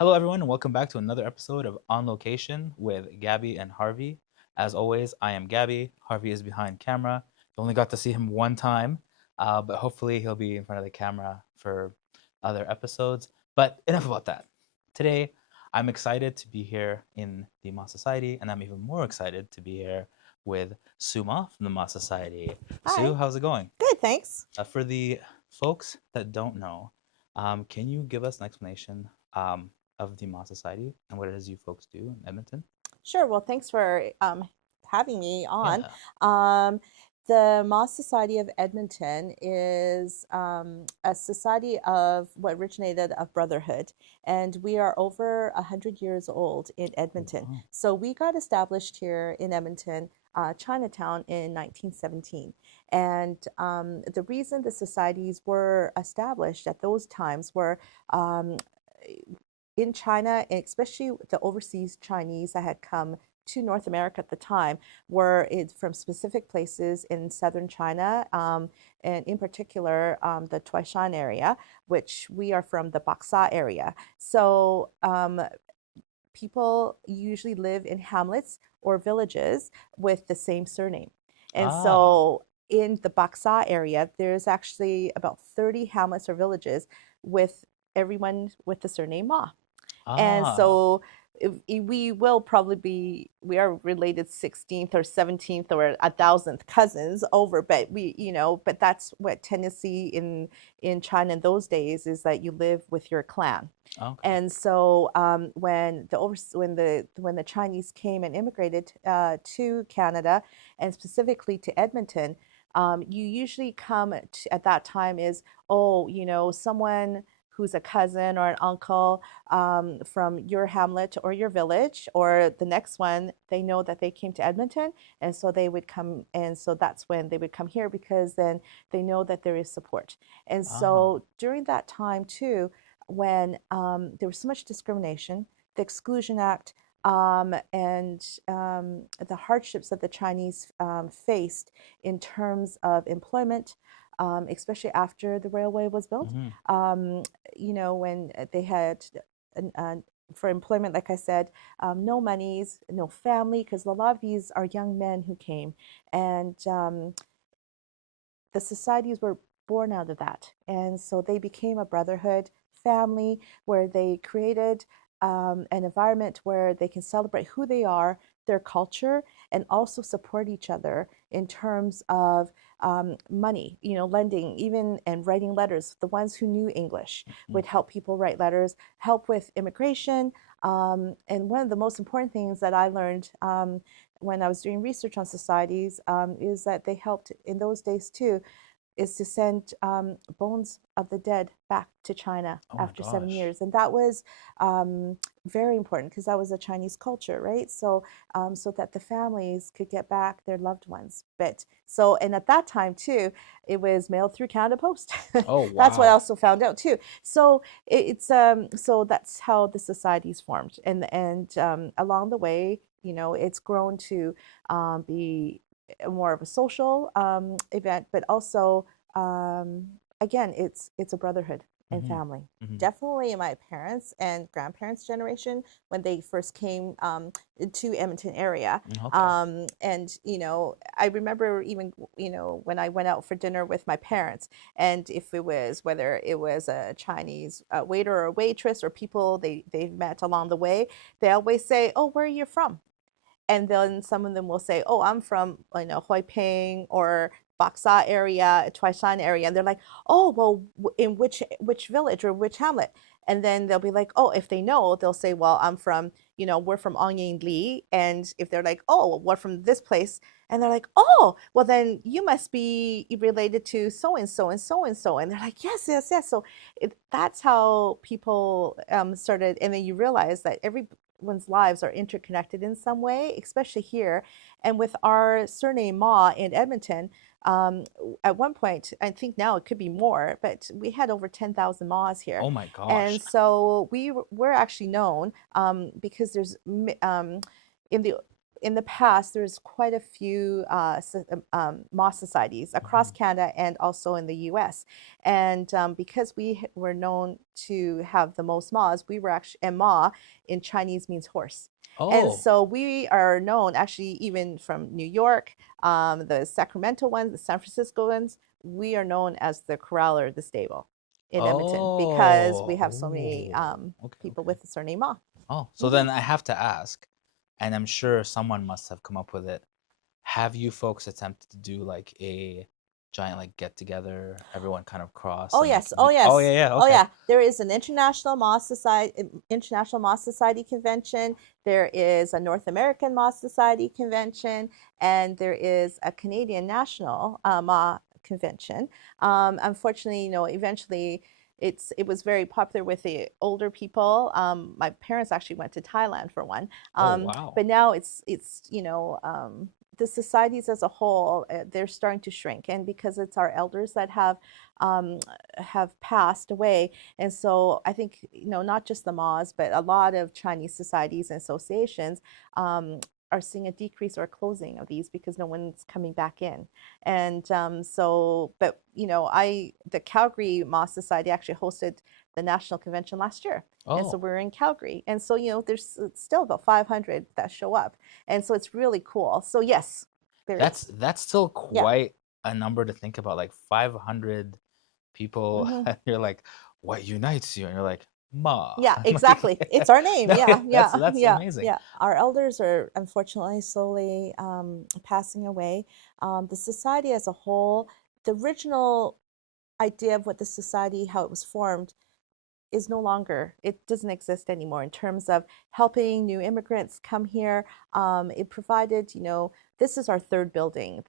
Hello, everyone, and welcome back to another episode of On Location with Gabby and Harvey. As always, I am Gabby. Harvey is behind camera. You only got to see him one time, but hopefully he'll be in front of the camera for other episodes. But enough about that. Today, I'm excited to be here in the Mah Society, and I'm even more excited to be here with Suma from the Mah Society. Hi. Sue, how's it going? Good, thanks. For the folks that don't know, can you give us an explanation of the Mah Society and what it is you folks do in Edmonton? Sure. Well, thanks for having me on. Yeah. Um, the Mah Society of Edmonton is a society of what originated of brotherhood, and we are over 100 years old in Edmonton. Wow. So we got established here in Edmonton, Chinatown, in 1917. And the reason the societies were established at those times were um, in China, and especially the overseas Chinese that had come to North America at the time, were from specific places in southern China, and in particular the Tuishan area, which we are from the Baksa area. So people usually live in hamlets or villages with the same surname. And Ah. so in the Baksa area, there's actually about 30 hamlets or villages with everyone with the surname Ma. And Ah. so we will probably we are related 16th or 17th or 1,000th cousins over, but but that's what tendency in China in those days is that you live with your clan. Okay. And so when the Chinese came and immigrated to Canada and specifically to Edmonton, you usually come at that time is, oh, someone who's a cousin or an uncle from your hamlet or your village, or the next one, they know that they came to Edmonton, and so they would come, and so that's when they would come here because then they know that there is support. And Ah. so during that time too, when there was so much discrimination, the Exclusion Act, and the hardships that the Chinese faced in terms of employment, especially after the railway was built. Mm-hmm. Um, when they had for employment, like I said, no monies, no family, because a lot of these are young men who came, and the societies were born out of that. And so they became a brotherhood family where they created an environment where they can celebrate who they are, their culture, and also support each other in terms of money, lending, even and writing letters. The ones who knew English Mm-hmm. would help people write letters, help with immigration. And one of the most important things that I learned when I was doing research on societies is that they helped in those days too, is to send bones of the dead back to China Oh my after seven gosh. years, and that was very important because that was a Chinese culture, right? So, so that the families could get back their loved ones. But so, and at that time too, it was mailed through Canada Post. Oh That's what I wow. also found out too. So it's so that's how the society's formed, and along the way, it's grown to be more of a social event, but also again, it's a brotherhood and Mm-hmm. family. Mm-hmm. Definitely in my parents' and grandparents' generation when they first came to Edmonton area. Okay. And I remember even when I went out for dinner with my parents, and if it was whether it was a Chinese waiter or waitress or people they met along the way, they always say, "Oh, where are you from?" And then some of them will say, "Oh, I'm from Hoi Ping or Baksa area, Tuishan area," and they're like, "Oh, well, in which village or which hamlet?" And then they'll be like, "Oh, if they know, they'll say, well, I'm from, we're from Ongyin Li," and if they're like, "Oh, well, we're from this place," and they're like, "Oh, well, then you must be related to so and so and so and so," and they're like, "Yes, yes, yes." So that's how people started, and then you realize that everyone's lives are interconnected in some way, especially here. And with our surname Ma in Edmonton, at one point, I think now it could be more, but we had over 10,000 Ma's here. Oh my gosh. And so we're actually known because there's in the in the past, there's quite a few Mah societies across Mhm. Canada and also in the US. And because we were known to have the most Mahs, we were actually, and Mah in Chinese means horse. And Oh, so we are known actually even from New York, the Sacramento ones, the San Francisco ones, we are known as the corraler, the stable in Edmonton because we oh, have so many okay, people okay. with the surname Ma. Oh, so Hmm. then I have to ask, and I'm sure someone must have come up with it. Have you folks attempted to do like a giant like get together, everyone kind of cross Oh and like yes, oh meet? Oh yeah, yes, yeah, oh okay. yeah. There is an International Moss Society convention. There is a North American Moss Society convention, and there is a Canadian National Moss convention. Unfortunately, eventually it was very popular with the older people. My parents actually went to Thailand for one, Oh wow. but now it's the societies as a whole, they're starting to shrink, and because it's our elders that um, have passed away. And so I think, not just the Moz, but a lot of Chinese societies and associations are seeing a decrease or a closing of these because no one's coming back in. And but the Calgary Moz Society actually hosted the national convention last year. And so Oh, we're in Calgary. And so, there's still about 500 that show up. And so it's really cool. So yes, there is. that's still Yeah. quite a number to think about. Like 500 people, Hmm. and you're like, what unites you? And you're like, Ma. Yeah, Like, exactly. It's our name. no, Yeah, that's yeah, that's yeah, amazing. yeah. Our elders are unfortunately slowly passing away. The society as a whole, the original idea of what the society, how it was formed, is no longer, it doesn't exist anymore in terms of helping new immigrants come here. It provided, this is our third building.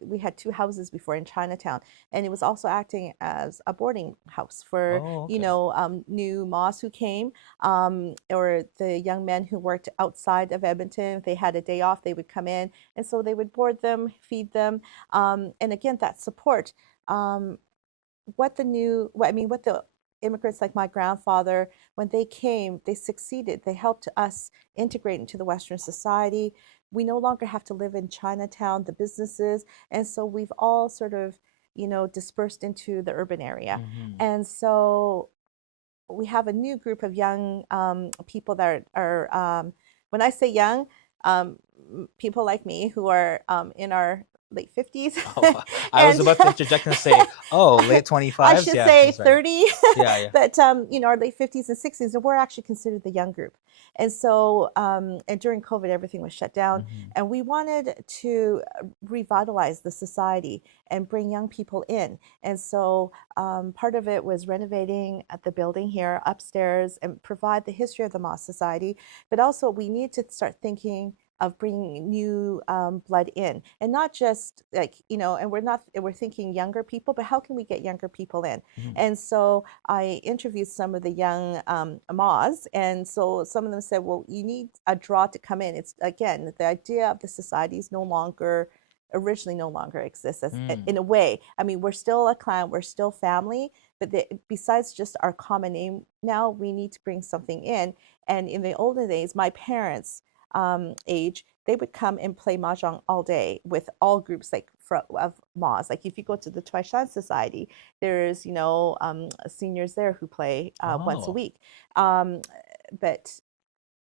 We had two houses before in Chinatown, and it was also acting as a boarding house for, Oh, okay. new Moss who came, or the young men who worked outside of Edmonton. If they had a day off, they would come in, and so they would board them, feed them, and again, that support. Um, what the immigrants like my grandfather, when they came, they succeeded. They helped us integrate into the Western society. We no longer have to live in Chinatown, the businesses. And so we've all sort of, dispersed into the urban area. Hmm. And so we have a new group of young people that when I say young, um, people like me who are in our late 50s. Oh, I was And about to interject and say, oh, late I 25s. should Yeah, say that's right. 30, Yeah, yeah. but our late 50s and 60s, and we're actually considered the young group. And so, and during COVID, everything was shut down, Hmm. and we wanted to revitalize the society and bring young people in. And so, part of it was renovating at the building here upstairs and provide the history of the Moss Society. But also, we need to start thinking of bringing new blood in, and not just like, and we're thinking younger people, but how can we get younger people in? Hmm. And so I interviewed some of the young Moz, and so some of them said, well, you need a draw to come in. It's again, the idea of the society is originally no longer exists as Mm. in a way. I mean, we're still a clan, we're still family, but besides just our common name, now we need to bring something in. And in the olden days, my parents' age, they would come and play mahjong all day with all groups like of Moz. Like if you go to the Taishan Society, there's seniors there who play once a Oh. week. Um, but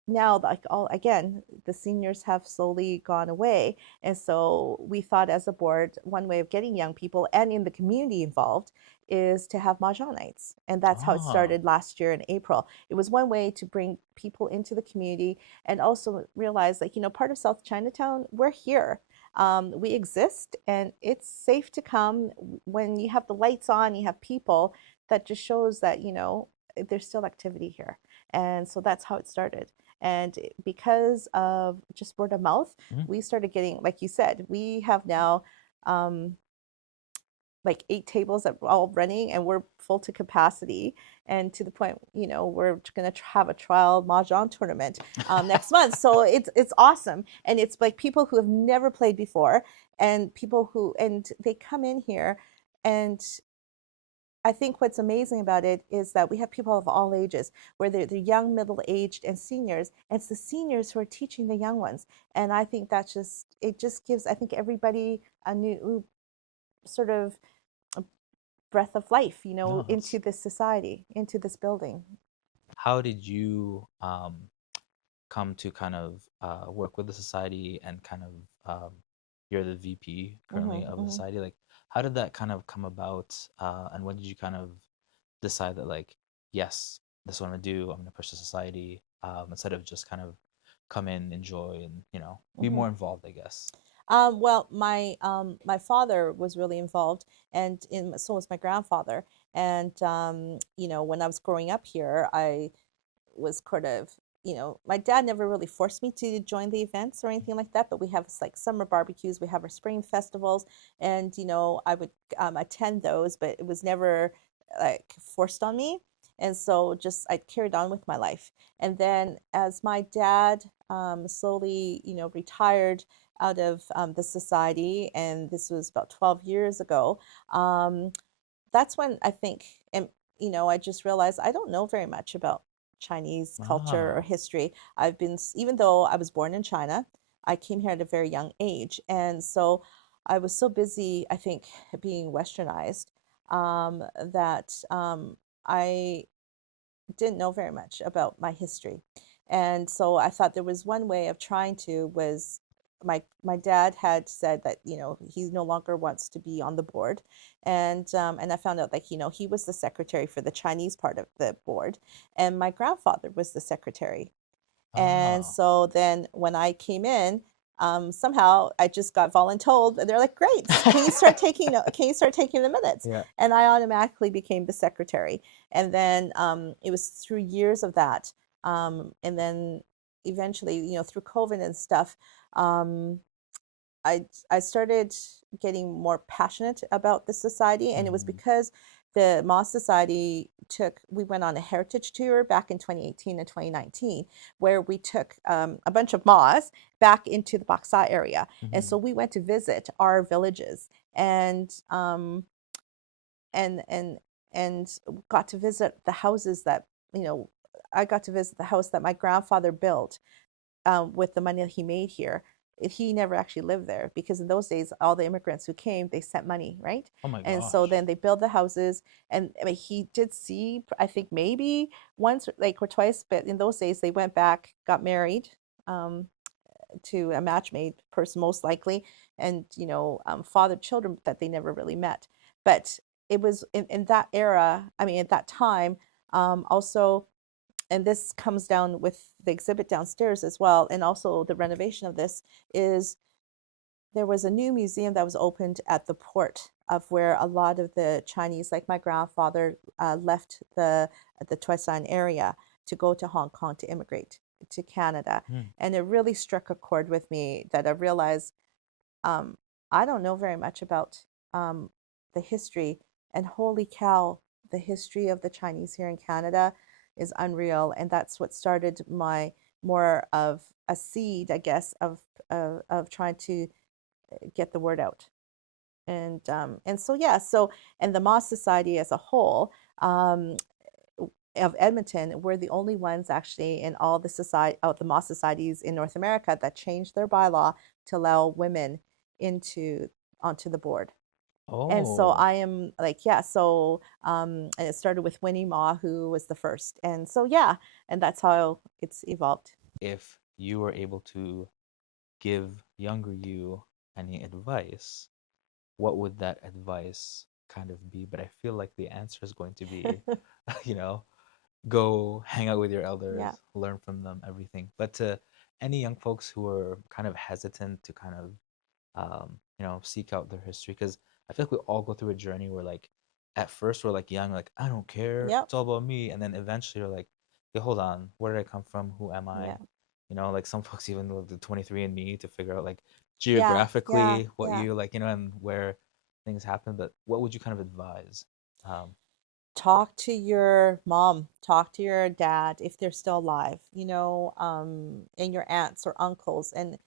now, like all again, the seniors have slowly gone away, and so we thought as a board, one way of getting young people and in the community involved is to have mahjong nights, and that's how it Oh. started last year in April. It was one way to bring people into the community and also realize, like, part of South Chinatown, we're here. We exist, and it's safe to come when you have the lights on, you have people. That just shows that there's still activity here, and so that's how it started. And because of just word of mouth, Mhm. we started getting, like you said, we have now um, like 8 tables that are all running, and we're full to capacity. And to the point, we're going to have a trial mahjong tournament next month. So it's awesome, and it's like people who have never played before, and people who and they come in here, and I think what's amazing about it is that we have people of all ages, where they're young, middle aged, and seniors. And it's the seniors who are teaching the young ones. And I think that it just gives, I think, everybody a new sort of a breath of life, No, into this society, into this building. how did you come to kind of work with the society and kind of you're the VP currently of the Hmm. society. Like, how did that kind of come about? And when did you kind of decide that like, yes, this is what I'm gonna do. I'm gonna push the society instead of just kind of come in, enjoy, and be Hmm. more involved, I guess. Well, my father was really involved, and so was my grandfather. And when I was growing up here, I was kind of, my dad never really forced me to join the events or anything like that, but we have like summer barbecues, we have our spring festivals, and I would attend those, but it was never like forced on me. And so just I carried on with my life. And then as my dad slowly, retired out of the society, and this was about 12 years ago, um, that's when I think, and I just realized I don't know very much about Chinese culture or Ah, history. Even though I was born in China, I came here at a very young age, and so I was so busy, I think, being westernized, that I didn't know very much about my history. And so I thought there was one way of trying to was my dad had said that he no longer wants to be on the board, and I found out like he was the secretary for the Chinese part of the board, and my grandfather was the secretary. And ah, so then when I came in, somehow I just got voluntold, and they're like, "Great, can you start taking the minutes?" yeah. And I automatically became the secretary. And then it was through years of that, and then eventually, through COVID and stuff, um, I started getting more passionate about the society, and it was Hmm. because the Mah Society we went on a heritage tour back in 2018 and 2019, where we took a bunch of Mahs back into the Baksa area. And Hmm. so we went to visit our villages, and and and got to visit the houses that, you know, I got to visit the house that my grandfather built with the money that he made here. He never actually lived there because in those days, all the immigrants who came, they sent money, right? Oh my And so gosh. then they build the houses. And I mean, he did see, I think maybe once, like, or twice, but in those days, they went back, got married um, to a match made person, most likely, and, fathered children that they never really met. But it was in that era, I mean, at that time, also, and this comes down with the exhibit downstairs as well, and also the renovation of this, is there was a new museum that was opened at the port of where a lot of the Chinese, like my grandfather, left the Toisan area to go to Hong Kong to immigrate to Canada. Hmm. And it really struck a chord with me that I realized um, I don't know very much about the history. And holy cow, the history of the Chinese here in Canada is unreal. And that's what started my more of a seed, I guess, of trying to get the word out. And so yeah, so and the Moss Society as a whole, of Edmonton, we're the only ones actually in all the society of the Moss societies in North America that changed their bylaw to allow women into onto the board. And so Oh, I am like, yeah, so and it started with Winnie Ma, who was the first. And so yeah, and that's how it's evolved. if you were able to give younger you any advice, what would that advice kind of be? But I feel like the answer is going to be, you know, go hang out with your Yeah. elders, learn from them, everything. But to any young folks who are kind of hesitant to kind of, seek out their history, because I feel like we all go through a journey where like, at first we're like young, like I don't care, Yep. it's all about me, and then eventually you're like, okay, hold on, where did I come from? Who am Yeah. I? Like some folks even look at 23andMe to figure out like Yeah. Yeah. geographically what Yeah. you like, and where things happen. But what would you kind of advise? Um, Talk to your mom, talk to your dad if they're still alive, and your aunts or uncles and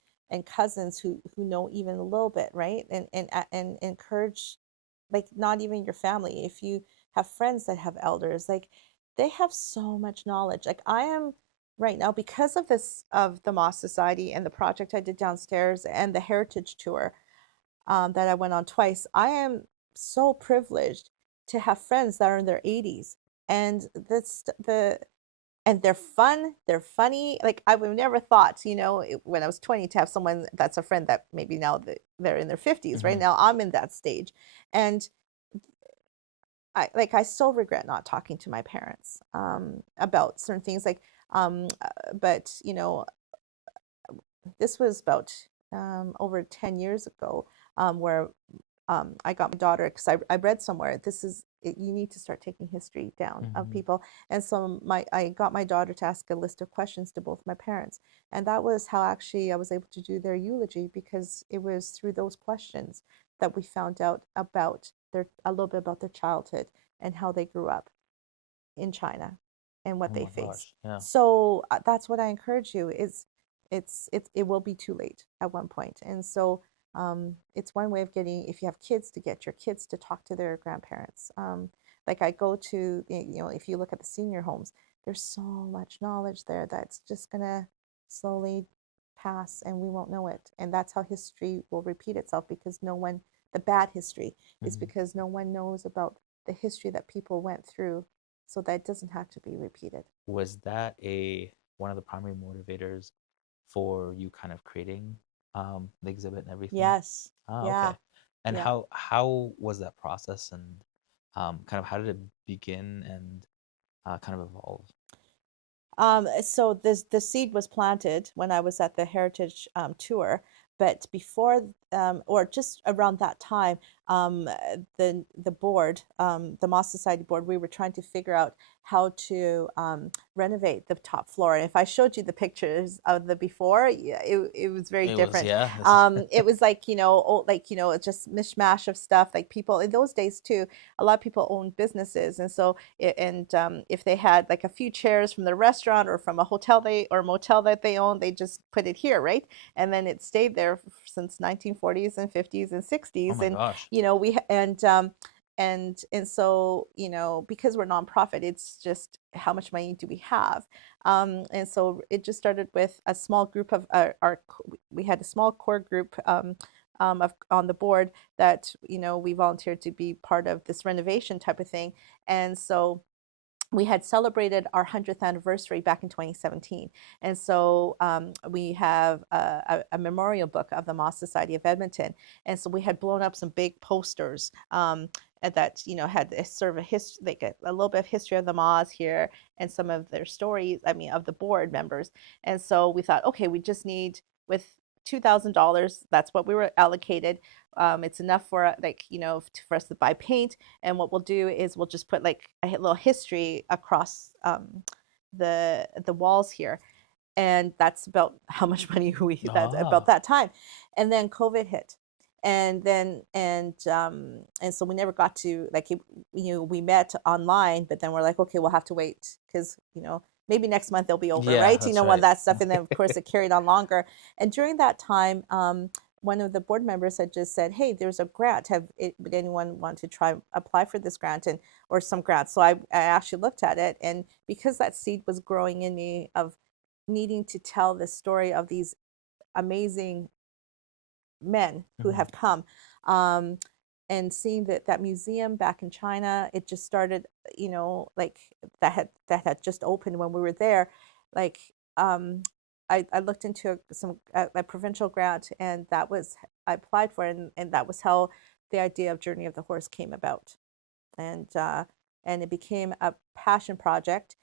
cousins who know even a little bit, right? And encourage, like, not even your family. If you have friends that have elders. Like they have so much knowledge. Like I am right now because of this of the Mah Society and the project I did downstairs and the heritage tour that I went on twice. I am so privileged to have friends that are in their 80s, and that's the and they're fun, they're funny. Like I would never thought, when I was 20 to have someone that's a friend that maybe now they're in their 50s. Right Hmm. now, I'm in that stage, and I so regret not talking to my parents about certain things. But this was about over 10 years ago, where I got my daughter because I read somewhere you need to start taking history down of Hmm. people, and so I got my daughter to ask a list of questions to both my parents, and that was how actually I was able to do their eulogy, because it was through those questions that we found out about a little bit about their childhood and how they grew up in China and what Oh they my faced. gosh. Yeah. So that's what I encourage you is it will be too late at one point. And so it's one way of getting, if you have kids, to get your kids to talk to their grandparents. Like I go to, if you look at the senior homes, there's so much knowledge there that's just gonna slowly pass and we won't know it. And that's how history will repeat itself, because the bad history is Hmm. because no one knows about the history that people went through, so that it doesn't have to be repeated. Was that a one of the primary motivators for you kind of creating the exhibit and everything? Yes. Ah, Yeah. okay. And Yeah. how was that process, and kind of how did it begin and kind of evolve? So the seed was planted when I was at the heritage tour, but before or just around that time, the board, the Moss Society board, we were trying to figure out how to renovate the top floor. And if I showed you the pictures of the before, yeah, it was very It was, different. yeah. It was like, it's just mishmash of stuff. Like people in those days too, a lot of people owned businesses, and so if they had like a few chairs from the restaurant or from a hotel or motel that they owned, they just put it here, right? And then it stayed there since 1940s and 50s and Oh 60s. my And gosh. we and so because we're nonprofit, it's just how much money do we have. And so it just started with a small group of we had a small core group on the board that we volunteered to be part of this renovation type of thing. And so we had celebrated our 100th anniversary back in 2017. And so we have a memorial book of the Mah Society of Edmonton. And so we had blown up some big posters that, had a sort of a history, like a little bit of history of the Mahs here and some of their stories, I mean, of the board members. And so we thought, okay, we just need, with $2,000, that's what we were allocated. It's enough for for us to buy paint, and what we'll do is we'll just put like a little history across the walls here, and that's about how much money we that's about Ah, that time. And then COVID hit, and so we never got to we met online, but then we're like, okay, we'll have to wait because maybe next month they'll be over, yeah, right? that's All right. that stuff, and then of course it carried on longer. And during that time, one of the board members had just said, "Hey, there's a grant. Would anyone want to try apply for this grant and or some grants?" So I actually looked at it, and because that seed was growing in me of needing to tell the story of these amazing men who Hmm. have come, um, and seeing that museum back in China, it just started, like that had just opened when we were there. Like um, I looked into a provincial grant, and I applied for it, and that was how the idea of Journey of the Horse came about. And uh, and it became a passion project,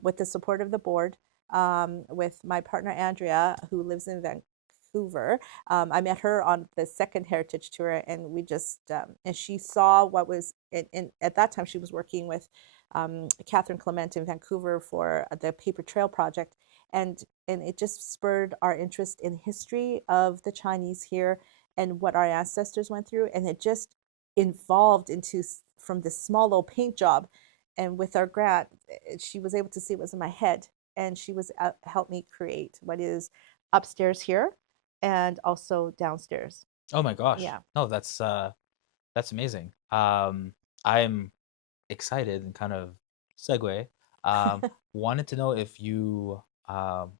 with the support of the board, with my partner Andrea, who lives in Vancouver. I met her on the second heritage tour, and we just and she saw what was at that time she was working with Catherine Clement in Vancouver for the Paper Trail project, and it just spurred our interest in history of the Chinese here and what our ancestors went through, and it just involved into from this small little paint job. And with our grant, she was able to see what was in my head, and she was helped me create what is upstairs here and also downstairs. Oh my gosh. Yeah. No, that's amazing. I'm excited and kind of segue, um, wanted to know if you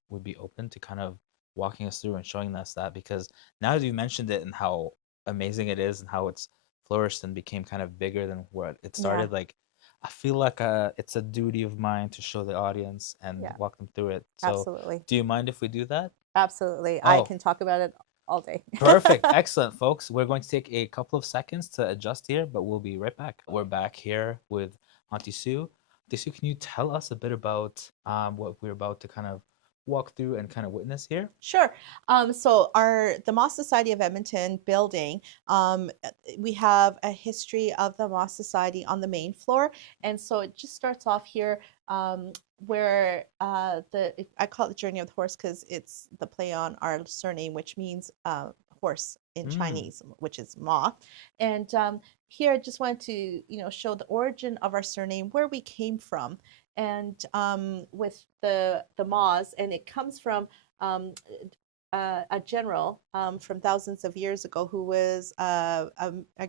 would be open to kind of walking us through and showing us that, because now that you mentioned it and how amazing it is and how it's flourished and became kind of bigger than what it Yeah, started, like I feel like it's a duty of mine to show the audience and yeah, walk them through it. So, absolutely. do you mind if we do that? Absolutely. I Oh, can talk about it all day. perfect. Excellent, folks. We're going to take a couple of seconds to adjust here, but we'll be right back. We're back here with Auntie Sue. Auntie Sue, can you tell us a bit about what we're about to kind of walk through and kind of witness here? Sure. So the Mah Society of Edmonton building, we have a history of the Mah Society on the main floor, and so it just starts off here, where I call it the Journey of the Horse because it's the play on our surname, which means horse in Mm. Chinese, which is Ma. And here I just wanted to show the origin of our surname, where we came from, and with the Mahs, and it comes from um, a general from thousands of years ago who was a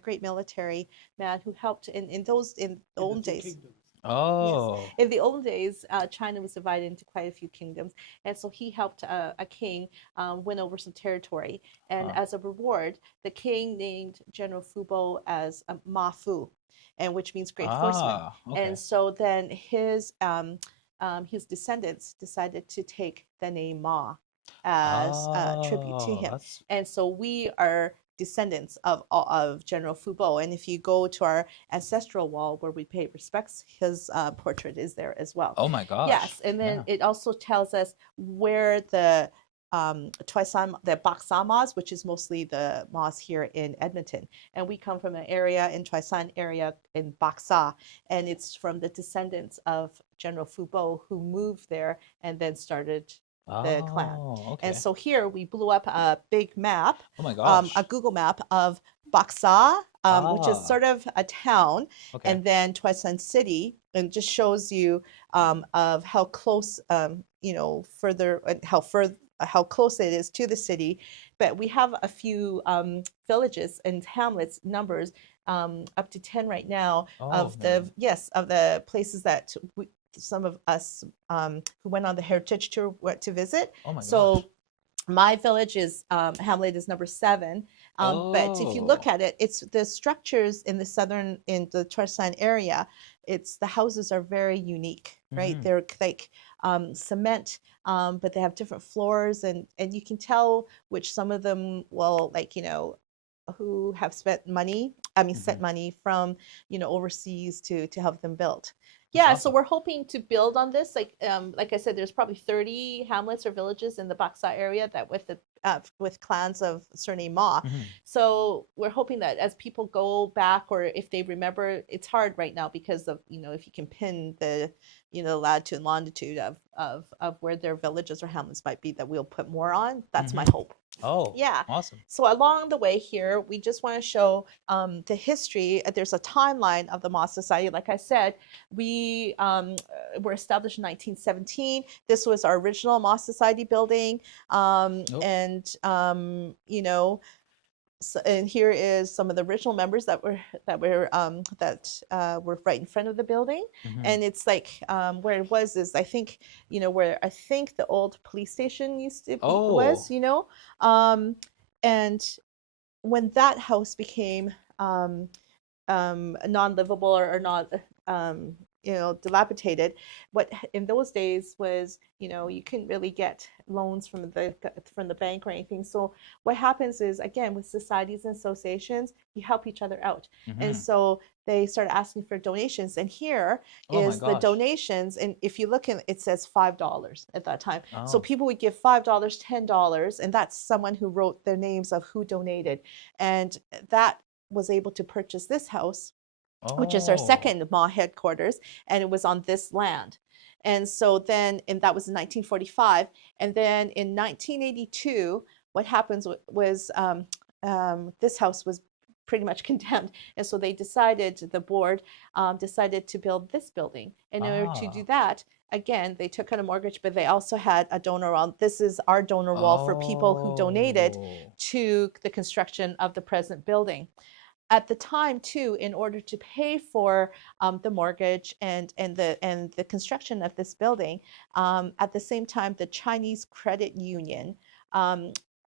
great military man who helped in the old days. Yes, Oh. in the old days, China was divided into quite a few kingdoms, and so he helped a king win over some territory. And Huh. as a reward, the king named General Fubo as Ma Fu, and which means great horseman. Ah, And okay. so then his descendants decided to take the name Ma as a tribute to Oh, him. that's And so we are descendants of General Fubo. And if you go to our ancestral wall where we pay respects, his portrait is there as well. oh my gosh. Yes, and then Yeah. it also tells us where the Toisan, the Baksa Mas, which is mostly the Mas here in Edmonton. And we come from an area in Toisan area in Baksa, and it's from the descendants of General Fubo who moved there and then started the clan. Oh, And okay. so here we blew up a big map, Oh my a gosh. Google map of Baksa, which is Ah, sort of a town, okay. and then Toisan City, and just shows you of how close, further, how close it is to the city. But we have a few villages and hamlets numbers, up to 10 right now, Oh of man. the places that some of us who went on the heritage tour went to visit. Oh my So gosh. my village is hamlet is number 7, but if you look Oh. at it, it's the structures in the Torsan area. It's the houses are very unique, right? Mm-hmm. They're like cement, but they have different floors, and you can tell which some of them will, like, who have spent money, I mean Mm-hmm. sent money from overseas to help them build. That's Yeah, so awesome. we're hoping to build on this. Like I said, there's probably 30 hamlets or villages in the Baksa area that with clans of surname Ma. Mm-hmm. So we're hoping that as people go back, or if they remember, it's hard right now because of if you can pin the latitude and longitude of where their villages or hamlets might be, that we'll put more on. That's my Mm-hmm. hope. Oh, Yeah. awesome. So along the way here, we just want to show the history. There's a timeline of the Mah Society. Like I said, we were established in 1917. This was our original Mah Society building, Oh. and so, and here is some of the original members that were right in front of the building. Mm-hmm. And it's like, where it was is, I think, where I think the old police station used to be Oh. was, um, and when that house became non-livable, or not dilapidated, what in those days was, you couldn't really get loans from the bank or anything. So what happens is, again, with societies and associations, you help each other out. And Mm-hmm. so they started asking for donations, and here Oh my is the gosh. donations. And if you look in, it says $5 at that time. So Oh. people would give $5, $10, and that's someone who wrote their names of who donated. And that was able to purchase this house, which is our Oh. second Mah headquarters, and it was on this land. And so then, and that was in 1945. And then in 1982, what happens was, this house was pretty much condemned. And so the board decided to build this building. And in order to do Ah. that, again, they took out a mortgage, but they also had a donor wall. This is our donor wall for people who donated Oh. to the construction of the present building. at the time too, in order to pay for the mortgage and the construction of this building, at the same time, the Chinese Credit Union,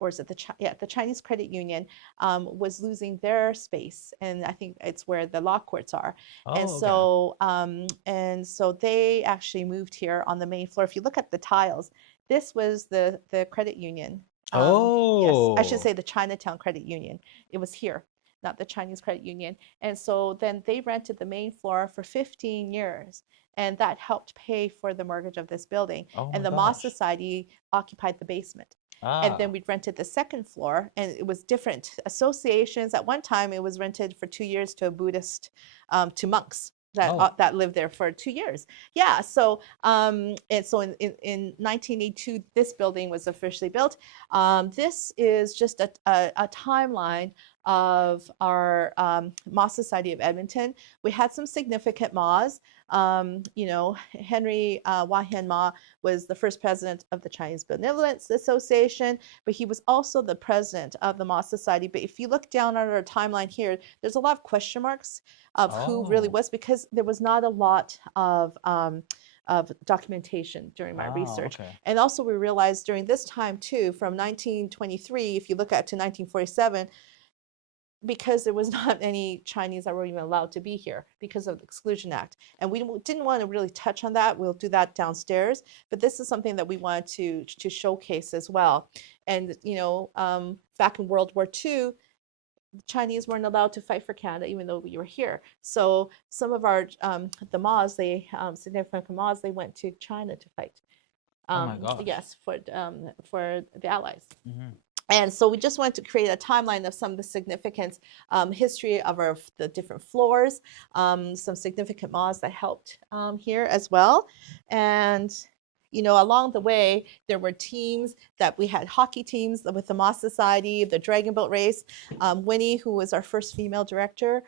or is it the Chinese Credit Union was losing their space, and I think it's where the law courts are. And Oh, okay. so they actually moved here on the main floor. If you look at the tiles, this was the credit union. Yes, I should Oh. say the Chinatown Credit Union. It was here, not the Chinese Credit Union. And so then they rented the main floor for 15 years. And that helped pay for the mortgage of this building. Oh And my the Mah gosh. Society occupied the basement. And then Ah. we rented the second floor, and it was different associations. At one time, it was rented for 2 years to a Buddhist, to monks Oh. that lived there for 2 years. Yeah. So and so in 1982, this building was officially built. This is just a timeline of our Mah Society of Edmonton. We had some significant Mahs. Henry Wahian Ma was the first president of the Chinese Benevolence Association, but he was also the president of the Mah Society. But if you look down on our timeline here, there's a lot of question marks of who really Oh. was, because there was not a lot of documentation during my Ah, research. okay. And also we realized during this time too, from 1923, if you look at to 1947, because there was not any Chinese that were even allowed to be here because of the Exclusion Act. And we didn't want to really touch on that. We'll do that downstairs. But this is something that we wanted to showcase as well. And, back in World War II, the Chinese weren't allowed to fight for Canada, even though we were here. So some of our, the Mahs, significant Mahs, they went to China to fight. Oh my gosh. Yes, for the Allies. Hmm. And so we just wanted to create a timeline of some of the significant history of the different floors, some significant Mahs that helped here as well. And, along the way, there were teams that we had hockey teams with the Mah Society, the Dragon Boat Race. Winnie, who was our first female director,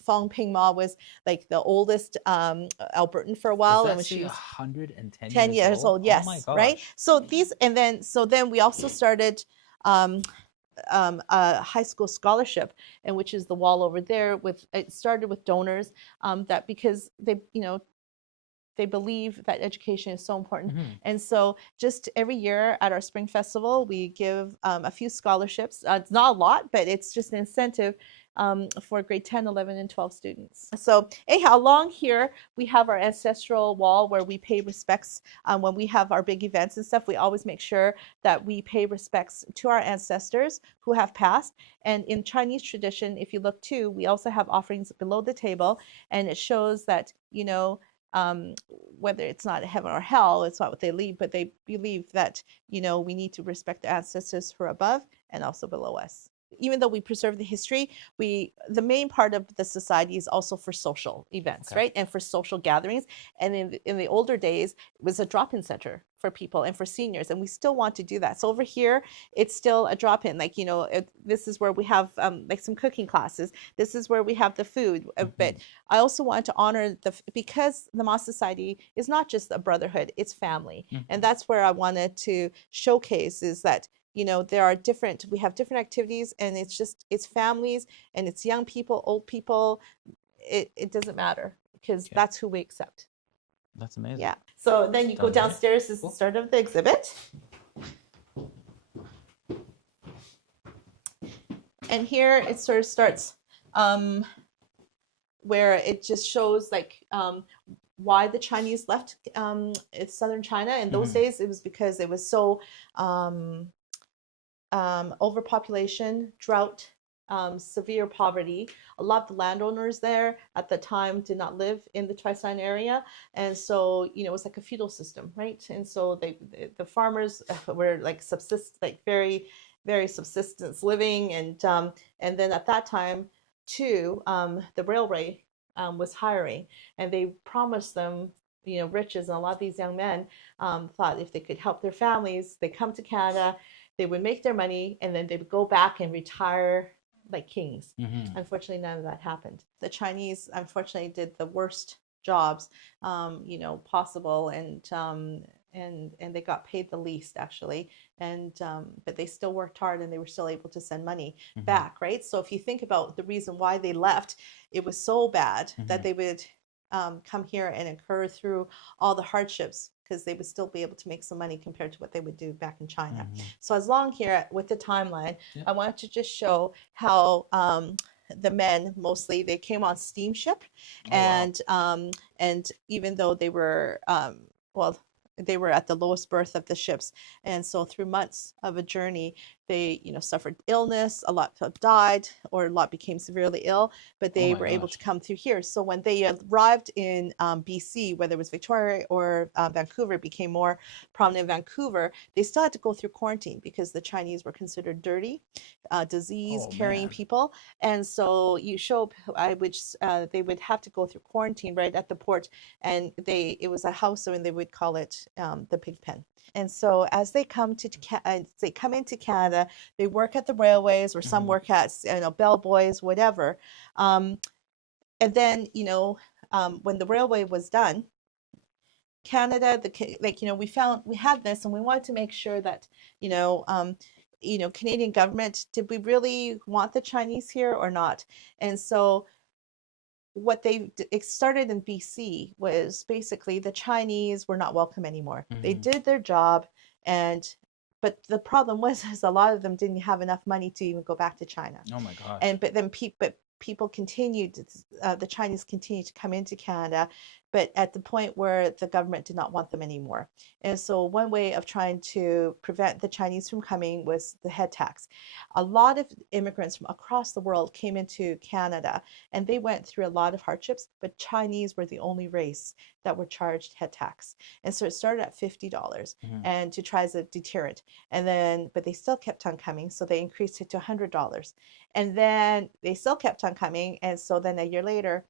Fong Ping Ma was like the oldest Albertan for a Is while, and that when she she was 110 10 years years old? old, Oh my yes, right. gosh. So then we also started um, a high school scholarship, and which is the wall over there. With it started with donors, that because they believe that education is so important. Hmm. And so just every year at our spring festival, we give a few scholarships. It's not a lot, but it's just an incentive for grade 10, 11, and 12 students. So anyhow, along here, we have our ancestral wall where we pay respects. When we have our big events and stuff, we always make sure that we pay respects to our ancestors who have passed. And in Chinese tradition, if you look too, we also have offerings below the table, and it shows that, whether it's not heaven or hell, it's not what they believe, but they believe that, we need to respect the ancestors who are above and also below us. Even though we preserve the history, the main part of the society is also for social events, Okay. right? And for social gatherings. And in the older days, it was a drop-in center for people and for seniors, and we still want to do that. So over here, it's still a drop-in. Like, this is where we have like some cooking classes. This is where we have the food. But I also want to honor because the Mah Society is not just a brotherhood, it's family. And that's where I wanted to showcase is that, we have different activities, and it's families, and it's young people, old people. It doesn't matter, because Okay. that's who we accept. That's amazing. Yeah. So then you go Sounds great. downstairs. This is the Cool. start of the exhibit. And here it sort of starts where it just shows like why the Chinese left southern China. In those days, it was because it was so overpopulation, drought, severe poverty. A lot of the landowners there at the time did not live in the Trisign area, and so it was like a feudal system, right? And so the farmers were like very, very subsistence living, and then at that time too, the railway was hiring, and they promised them riches, and a lot of these young men thought if they could help their families, they come to Canada, they would make their money, and then they would go back and retire like kings. Unfortunately, none of that happened. The Chinese, unfortunately, did the worst jobs, possible, they got paid the least actually, and but they still worked hard and they were still able to send money back, right? So if you think about the reason why they left, it was so bad that they would come here and incur through all the hardships because they would still be able to make some money compared to what they would do back in China. So as long here with the timeline, I wanted to just show how the men mostly they came on steamship, and and even though they were well, they were at the lowest berth of the ships, and so through months of a journey they suffered illness, a lot died, or a lot became severely ill, but they were able to come through here. So when they arrived in BC, whether it was Victoria or Vancouver, became more prominent in Vancouver, they still had to go through quarantine because the Chinese were considered dirty, disease carrying people. And so they would have to go through quarantine right at the port, and it was a house, and they would call it the pig pen. And so as they come into Canada, they work at the railways, or some work at bellboys, whatever. And then when the railway was done, Canada, we had this, and we wanted to make sure that Canadian government, did we really want the Chinese here or not? And so it started in BC was basically the Chinese were not welcome anymore. They did their job, but the problem was is a lot of them didn't have enough money to even go back to China. Oh my gosh. But people continued, the Chinese continued to come into Canada, but at the point where the government did not want them anymore. And so one way of trying to prevent the Chinese from coming was the head tax. A lot of immigrants from across the world came into Canada, and they went through a lot of hardships, but Chinese were the only race that were charged head tax. And so it started at $50 and to try as a deterrent. And then, but they still kept on coming, so they increased it to $100. And then they still kept on coming, and so then a year later,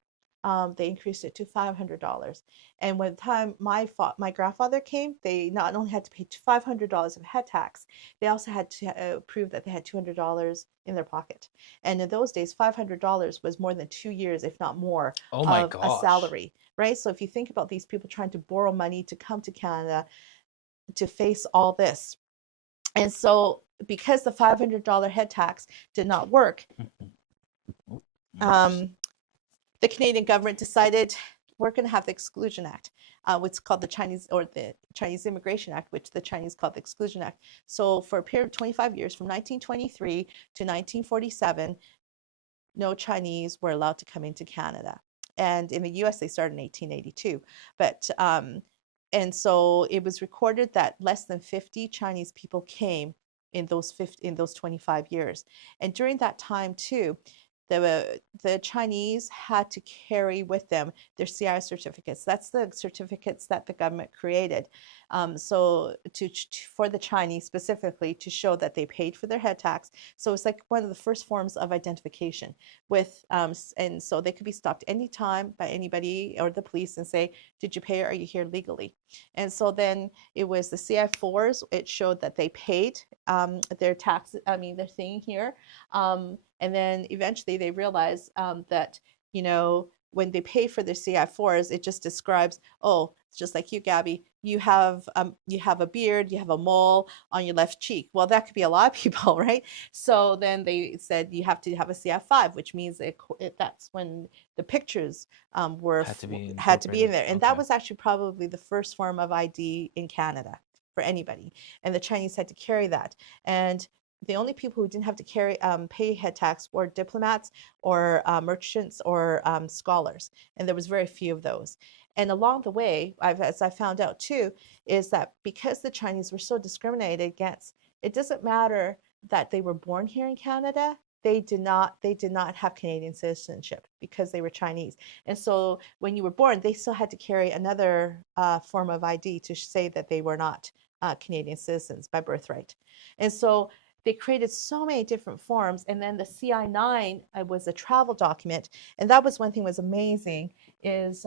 they increased it to $500. And when the time my grandfather came, they not only had to pay $500 of head tax, they also had to prove that they had $200 in their pocket. And in those days, $500 was more than 2 years, if not more, of a salary, right? So if you think about these people trying to borrow money to come to Canada to face all this. And so because the $500 head tax did not work, the Canadian government decided we're going to have the Exclusion Act, what's called the Chinese Immigration Act, which the Chinese called the Exclusion Act. So for a period of 25 years, from 1923 to 1947, no Chinese were allowed to come into Canada. And in the US, they started in 1882. But and so it was recorded that less than 50 Chinese people came in those 25 years. And during that time too, the Chinese had to carry with them their CI certificates. That's the certificates that the government created. So for the Chinese specifically, to show that they paid for their head tax. So it's like one of the first forms of identification and so they could be stopped anytime by anybody or the police and say, did you pay, or are you here legally? And so then it was the CI4s. It showed that they paid their tax, their thing here. And then eventually they realized that, when they pay for their CI4s, it just describes, oh, it's just like you, Gabby, you have a beard, you have a mole on your left cheek. Well, that could be a lot of people, right? So then they said you have to have a CI5, which means that's when the pictures had to be in there. And that was actually probably the first form of ID in Canada for anybody. And the Chinese had to carry that. And the only people who didn't have to pay head tax were diplomats or merchants or scholars. And there was very few of those. And along the way, as I found out too, is that because the Chinese were so discriminated against, it doesn't matter that they were born here in Canada. They did not have Canadian citizenship because they were Chinese. And so when you were born, they still had to carry another form of ID to say that they were not Canadian citizens by birthright. And so they created so many different forms. And then the CI9 was a travel document. And that was one thing was amazing is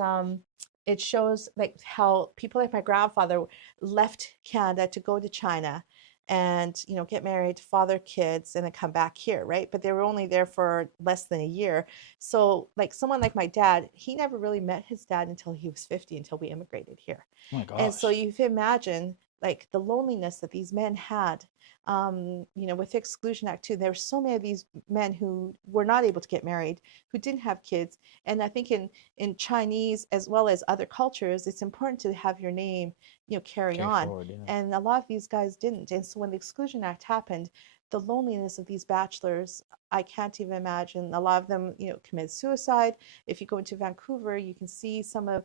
it shows like how people like my grandfather left Canada to go to China. and get married, father kids, and then come back here, right? But they were only there for less than a year. So like someone like my dad, he never really met his dad until he was 50, until we immigrated here. Oh my And so gosh. you can imagine like the loneliness that these men had, with the Exclusion Act too. There were so many of these men who were not able to get married, who didn't have kids. And I think in Chinese as well as other cultures, it's important to have your name, carry Carry on. forward, yeah. And a lot of these guys didn't. And so when the Exclusion Act happened, the loneliness of these bachelors, I can't even imagine. A lot of them, committed suicide. If you go into Vancouver, you can see some of,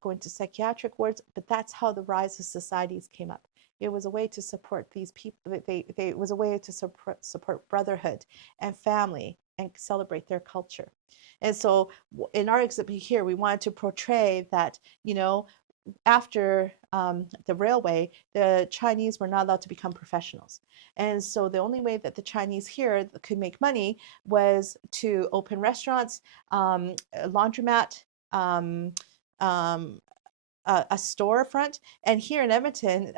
going to psychiatric wards. But that's how the rise of societies came up. It was a way to support these people. It was a way to support brotherhood and family and celebrate their culture. And so in our exhibit here, we wanted to portray that, after the railway, the Chinese were not allowed to become professionals. And so the only way that the Chinese here could make money was to open restaurants, a laundromat, um, um, a storefront, and here in Edmonton,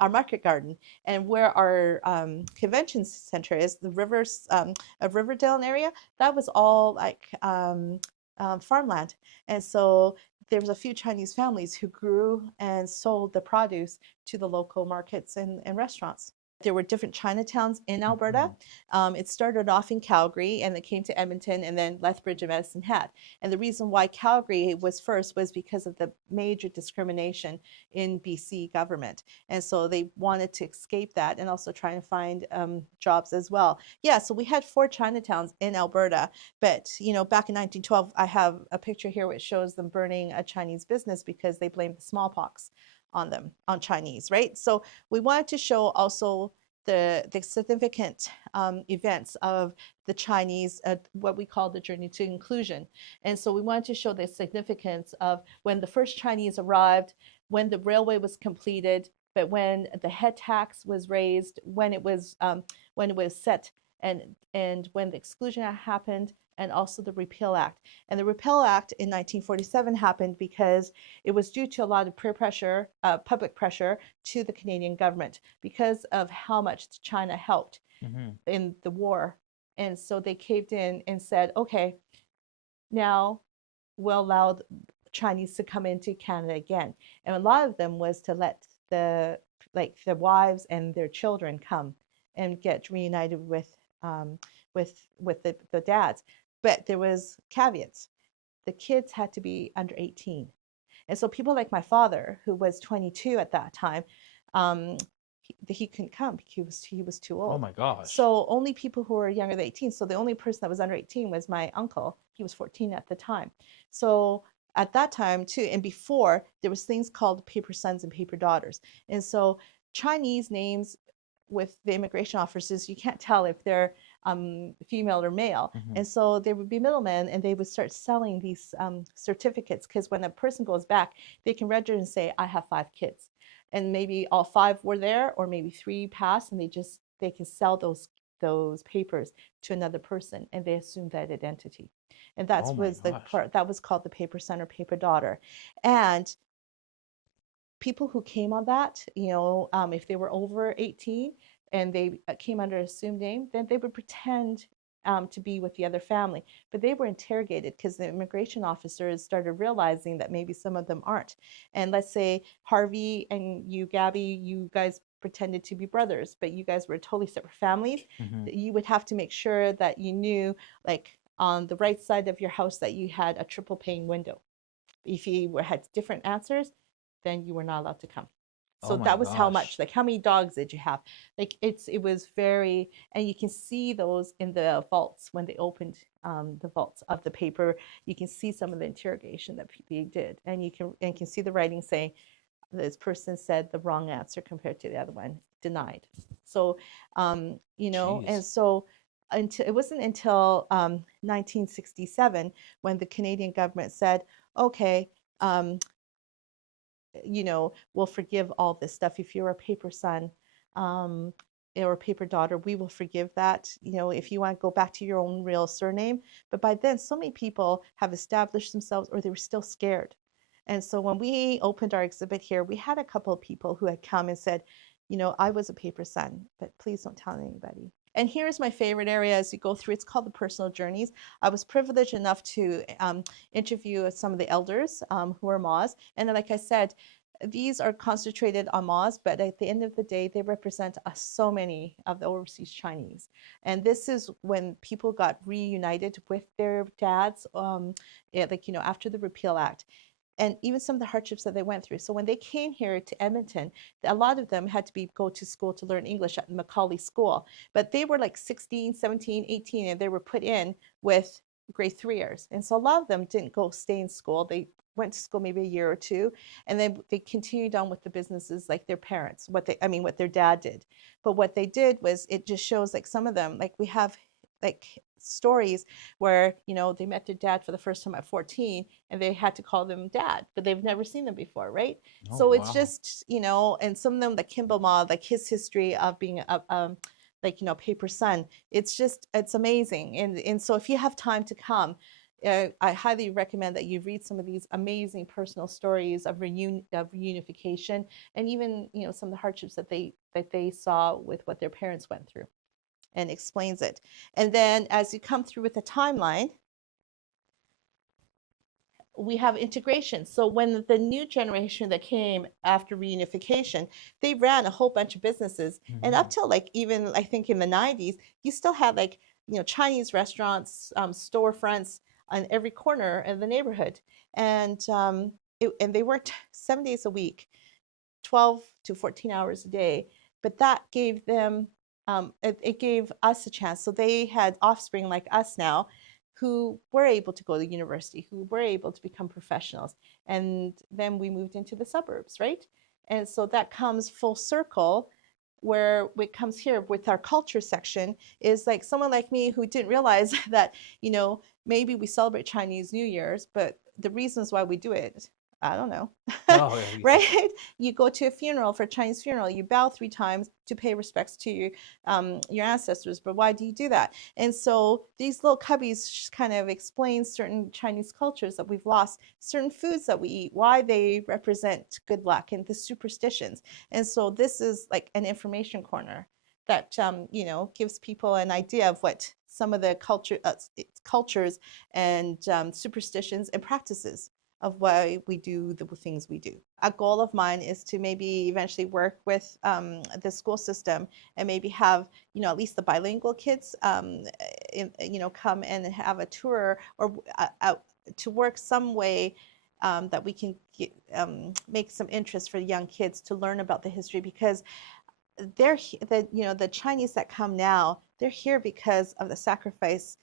our market garden, and where our convention center is, the rivers of Riverdale area, that was all like farmland. And so there was a few Chinese families who grew and sold the produce to the local markets and restaurants. There were different Chinatowns in Alberta. Mhm. It started off in Calgary, and it came to Edmonton, and then Lethbridge and Medicine Hat. And the reason why Calgary was first was because of the major discrimination in BC government. And so they wanted to escape that and also try and find jobs as well. Yeah, so we had 4 Chinatowns in Alberta, but back in 1912, I have a picture here which shows them burning a Chinese business because they blamed the smallpox on them, on Chinese, right? So we wanted to show also the significant events of the Chinese, what we call the journey to inclusion. And so we wanted to show the significance of when the first Chinese arrived, when the railway was completed, but when the head tax was raised, when it was set, and when the Exclusion Act happened, and also the Repeal Act. And the Repeal Act in 1947 happened because it was due to a lot of peer pressure, public pressure to the Canadian government because of how much China helped Mhm. in the war. And so they caved in and said, okay, now we'll allow the Chinese to come into Canada again. And a lot of them was to let the wives and their children come and get reunited um, with the dads. But there was caveats. The kids had to be under 18. And so people like my father, who was 22 at that time, um, he couldn't come because he was too Oh old. my gosh. So only people who were younger than 18. So the only person that was under 18 was my uncle. He was 14 at the time. So at that time too, and before, there was things called paper sons and paper daughters. And so Chinese names with the immigration officers, you can't tell if they're female or male. Mhm. And so there would be middlemen, and they would start selling these certificates, because when a person goes back, they can register and say, I have 5 kids. And maybe all 5 were there, or maybe 3 passed, and they can sell those papers to another person, and they assume that identity. And that Oh my was the gosh. part that was called the paper son or paper daughter. And people who came on that, if they were over 18 and they came under assumed name, then they would pretend to be with the other family. But they were interrogated because the immigration officers started realizing that maybe some of them aren't. And let's say Harvey and you, Gabby, you guys pretended to be brothers, but you guys were totally separate families. Mhm. You would have to make sure that you knew, like on the right side of your house, that you had a triple pane window. If you had different answers, then you were not allowed to come. Oh So my that was how much, gosh. like how many dogs did you have? Like it was very, and you can see those in the vaults when they opened the vaults of the paper. You can see some of the interrogation that people did, and you can see the writing saying this person said the wrong answer compared to the other one, denied. So and Jeez. so until it wasn't until 1967 when the Canadian government said, okay, um, we'll forgive all this stuff. If you're a paper son um, or a paper daughter, we will forgive that. If you want to go back to your own real surname. But by then, so many people have established themselves, or they were still scared. And so when we opened our exhibit here, we had a couple of people who had come and said, I was a paper son, but please don't tell anybody. And here's my favorite area as you go through. It's called the personal journeys. I was privileged enough to interview some of the elders who are Mahs. And like I said, these are concentrated on Mahs, but at the end of the day, they represent so many of the overseas Chinese. And this is when people got reunited with their dads, after the Repeal Act, and even some of the hardships that they went through. So when they came here to Edmonton, a lot of them had to go to school to learn English at Macaulay School. But they were like 16, 17, 18, and they were put in with grade 3ers. And so a lot of them didn't go stay in school. They went to school maybe a year or two, and then they continued on with the businesses like their parents, what their dad did. But what they did was, it just shows like some of them, like we have like stories where they met their dad for the first time at 14 and they had to call them dad, but they've never seen them before, right? Oh, So it's wow. just and some of them, like Kimball Ma, like his history of being a paper son, it's amazing. And so if you have time to come, I highly recommend that you read some of these amazing personal stories of reunification, and even some of the hardships that they saw with what their parents went through, and explains it. And then as you come through with the timeline, we have integration. So when the new generation that came after reunification, they ran a whole bunch of businesses. And up till like even I think in the 90s, you still had like Chinese restaurants, storefronts on every corner in the neighborhood. And and they worked 7 days a week, 12 to 14 hours a day. But that gave them it gave us a chance. So they had offspring like us now, who were able to go to university, who were able to become professionals. And then we moved into the suburbs, right? And so that comes full circle, where it comes here with our culture section, is like someone like me who didn't realize that, maybe we celebrate Chinese New Year's, but the reasons why we do it, I don't know. Oh, yeah. Right? You go to a funeral, for a Chinese funeral, you bow 3 times to pay respects to your ancestors. But why do you do that? And so these little cubbies kind of explain certain Chinese cultures that we've lost, certain foods that we eat, why they represent good luck, and the superstitions. And so this is like an information corner that gives people an idea of what some of the cultures and superstitions and practices of why we do the things we do. A goal of mine is to maybe eventually work with the school system, and maybe have at least the bilingual kids come and have a tour, or to work some way that we can make some interest for young kids to learn about the history, because the Chinese that come now, they're here because of the sacrifice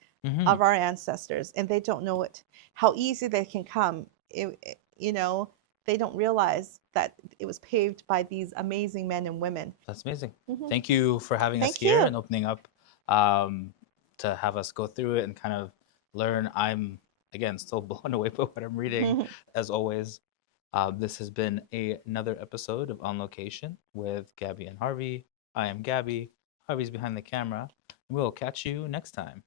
of our ancestors, and they don't know how easy they can come. They don't realize that it was paved by these amazing men and women. That's amazing. Thank you for having us Thank here you. and opening up to have us go through it and kind of learn. I'm, again, still blown away by what I'm reading, as always. This has been another episode of On Location with Gabby and Harvey. I am Gabby. Harvey's behind the camera. We'll catch you next time.